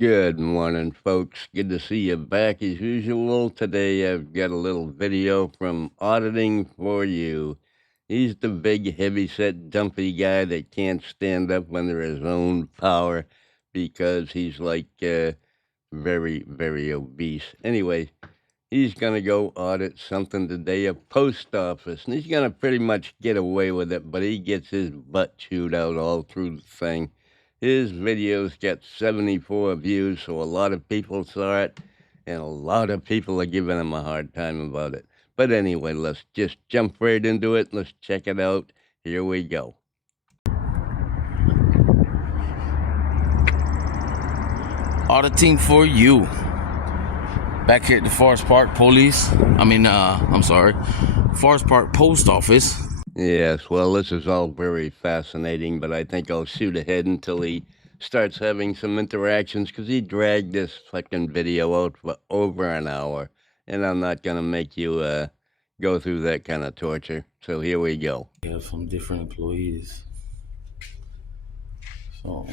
Good morning, folks. Good to see you back as usual. Today I've got a little video from Auditing for You. He's the big, heavy-set, dumpy guy that can't stand up under his own power because he's very, very obese. Anyway, he's going to go audit something today, a post office, and he's going to pretty much get away with it, but he gets his butt chewed out all through the thing. His videos get 74 views, so a lot of people saw it, and a lot of people are giving him a hard time about it. But anyway, let's just jump right into it. Let's check it out. Here we go. Auditing for you. Back here at the Forest Park Police. Forest Park Post Office. Yes, well, this is all very fascinating, but I think I'll shoot ahead until he starts having some interactions, because he dragged this fucking video out for over an hour, and I'm not going to make you go through that kind of torture. So here we go. Yeah, from different employees. So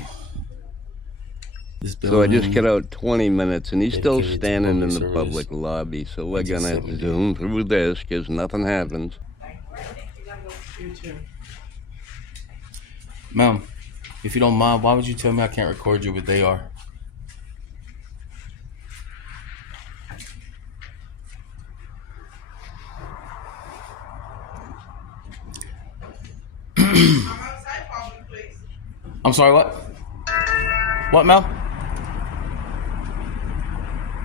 I just cut out 20 minutes, and he's still standing in the public lobby, so we're going to zoom through this, because nothing happens. Ma'am, if you don't mind, why would you tell me I can't record you with AR? I'm sorry, what? What, Mel?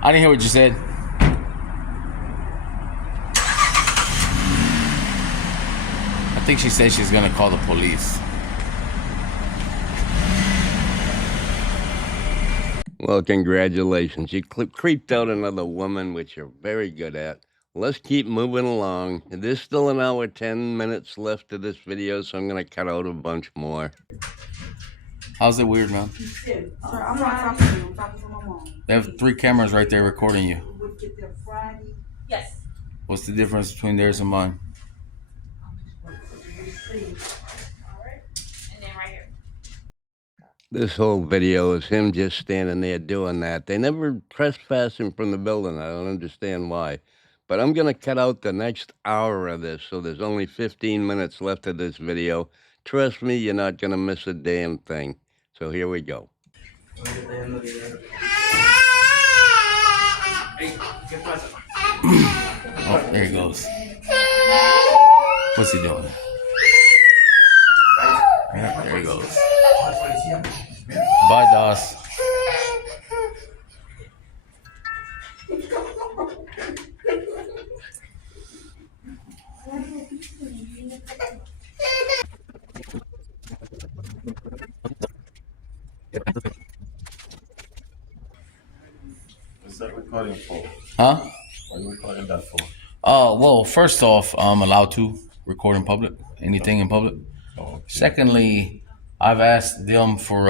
I didn't hear what you said. I think she said she's gonna call the police. Well, congratulations. You creeped out another woman, which you're very good at. Let's keep moving along. There's still an hour, 10 minutes left of this video, so I'm going to cut out a bunch more. How's it weird, man? Sir, I'm not talking to you. I'm talking to my mom. They have 3 cameras right there recording you. Would get there Friday. Yes. What's the difference between theirs and mine? All right. And then right here. This whole video is him just standing there doing that. They never trespass him from the building. I don't understand why. But I'm going to cut out the next hour of this, so there's only 15 minutes left of this video. Trust me, you're not going to miss a damn thing. So here we go. Oh, there he goes. What's he doing? Yeah, there he goes. Bye, Doss. What's that recording for? Huh? What are you recording that for? Well, first off, I'm allowed to record in public, anything in public. Oh, okay. Secondly, I've asked them for,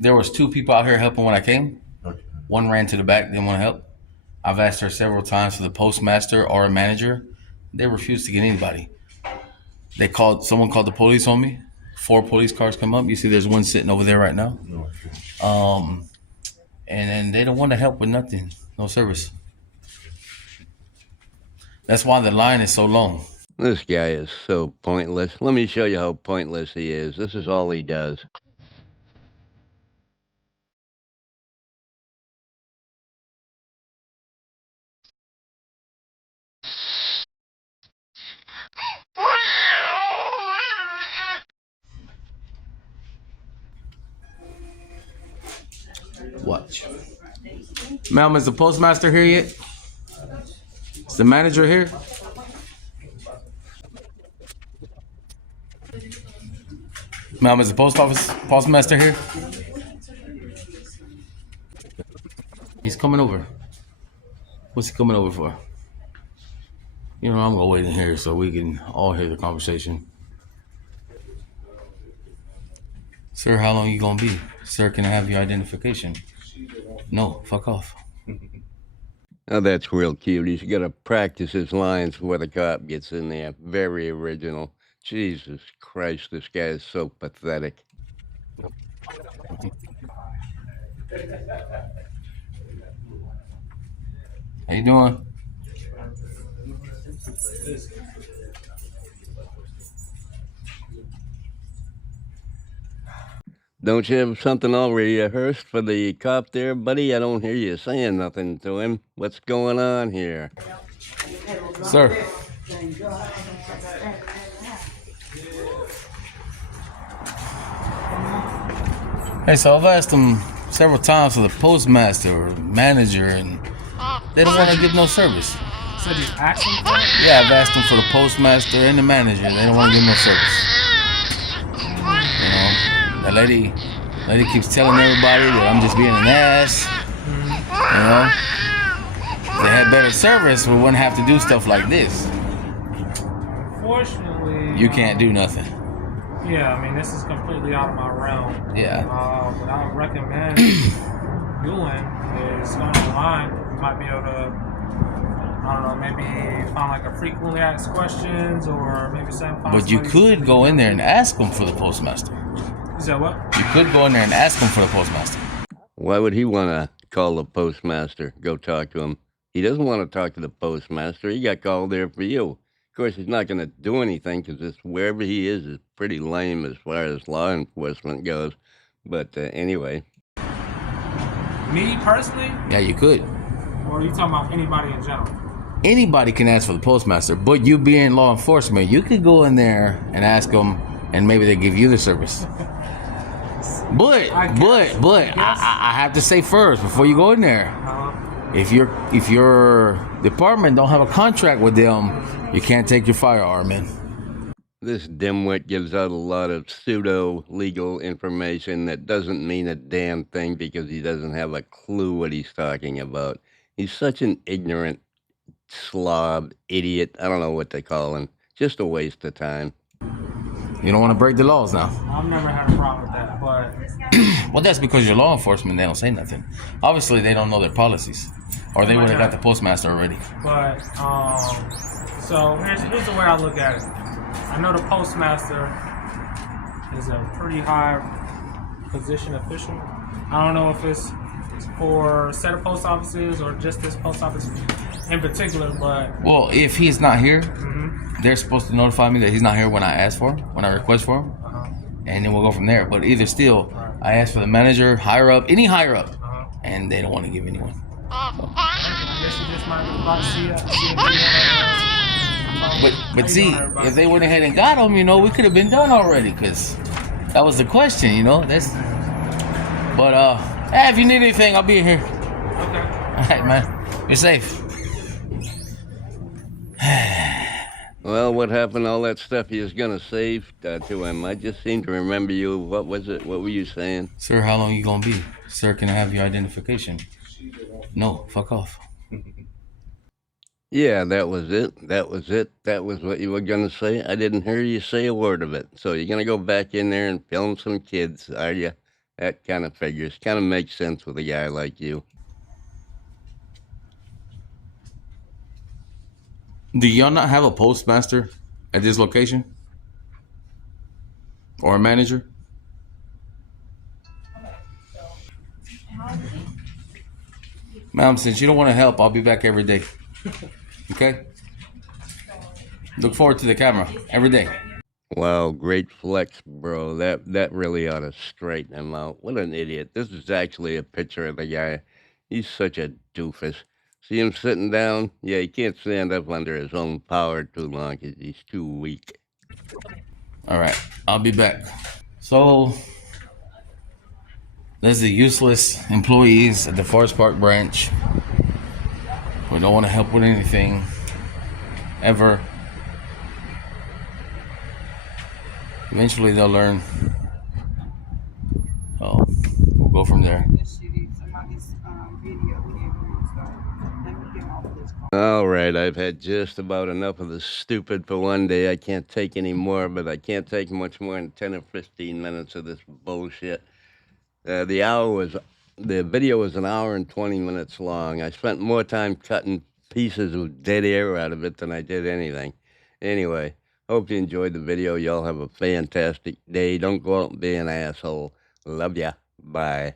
there was 2 people out here helping when I came. Okay. One ran to the back, didn't want to help. I've asked her several times for the postmaster or a manager. They refused to get anybody. Someone called the police on me. 4 police cars come up. You see there's one sitting over there right now. Okay. And then they don't want to help with nothing, no service. That's why the line is so long. This guy is so pointless. Let me show you how pointless he is. This is all he does. Watch. Ma'am, is the postmaster here yet? Is the manager here? Ma'am, is the postmaster here? He's coming over. What's he coming over for? You know, I'm gonna wait in here so we can all hear the conversation. Sir, how long you gonna be? Sir, can I have your identification? No, fuck off. Now that's real cute. He's got to practice his lines before the cop gets in there. Very original. Jesus Christ, this guy is so pathetic. How you doing? Don't you have something all rehearsed for the cop there, buddy? I don't hear you saying nothing to him. What's going on here? Sir. Hey, so I've asked them several times for the postmaster or manager, and they don't want to give no service. So you asked them for it? Yeah, I've asked them for the postmaster and the manager. They don't want to give no service. You know, the lady keeps telling everybody that I'm just being an ass. You know, if they had better service, we wouldn't have to do stuff like this. Unfortunately, You can't do nothing. Yeah, I mean, this is completely out of my realm. Yeah. What I would recommend doing is on the line. You might be able to, I don't know, maybe find like a frequently asked questions, or maybe find. But you could go in there and ask them for the postmaster. You said what? You could go in there and ask them for the postmaster. Why would he want to call the postmaster? Go talk to him. He doesn't want to talk to the postmaster. He got called there for you. Of course, he's not going to do anything because wherever he is pretty lame as far as law enforcement goes. But anyway. Me personally? Yeah, you could. Or are you talking about anybody in general? Anybody can ask for the postmaster, but you being law enforcement, you could go in there and ask them, and maybe they give you the service. But I have to say first before you go in there, if your department don't have a contract with them, you can't take your firearm in. This dimwit gives out a lot of pseudo-legal information that doesn't mean a damn thing because he doesn't have a clue what he's talking about. He's such an ignorant slob, idiot. I don't know what they call him. Just a waste of time. You don't want to break the laws now. I've never had a problem with that, but well, that's because you're law enforcement. They don't say nothing. Obviously, they don't know their policies, or they would have got the postmaster already. But so here's the way I look at it. I know the postmaster is a pretty high position official. I don't know if it's for a set of post offices or just this post office in particular, but well, if he's not here, they're supposed to notify me that he's not here when I ask for him, when I request for him, and then we'll go from there. But either still, I ask for the manager, higher up, any higher up, and they don't want to give anyone. So. I guess you just might be about to see But see, if they went ahead and got him, you know, we could have been done already, because that was the question, you know. But hey, if you need anything, I'll be here. Okay. All right, man. You're safe. Well, what happened? All that stuff he was going to save to him. I just seem to remember you. What was it? What were you saying? Sir, how long you going to be? Sir, can I have your identification? No, fuck off. Yeah, that was it. That was it. That was what you were going to say. I didn't hear you say a word of it. So you're going to go back in there and film some kids, are you? That kind of figures. Kind of makes sense with a guy like you. Do y'all not have a postmaster at this location? Or a manager? Ma'am, since you don't want to help, I'll be back every day. Okay? Look forward to the camera every day. Wow, great flex, bro. That really ought to straighten him out. What an idiot. This is actually a picture of the guy. He's such a doofus. See him sitting down? Yeah, he can't stand up under his own power too long because he's too weak. All right, I'll be back. So, there's the useless employees at the Forest Park branch who don't want to help with anything, ever. Eventually they'll learn. Oh, we'll go from there. All right, I've had just about enough of the stupid for one day. I can't take any more, but I can't take much more than 10 or 15 minutes of this bullshit. The video was an hour and 20 minutes long. I spent more time cutting pieces of dead air out of it than I did anything. Anyway, hope you enjoyed the video. Y'all have a fantastic day. Don't go out and be an asshole. Love ya. Bye.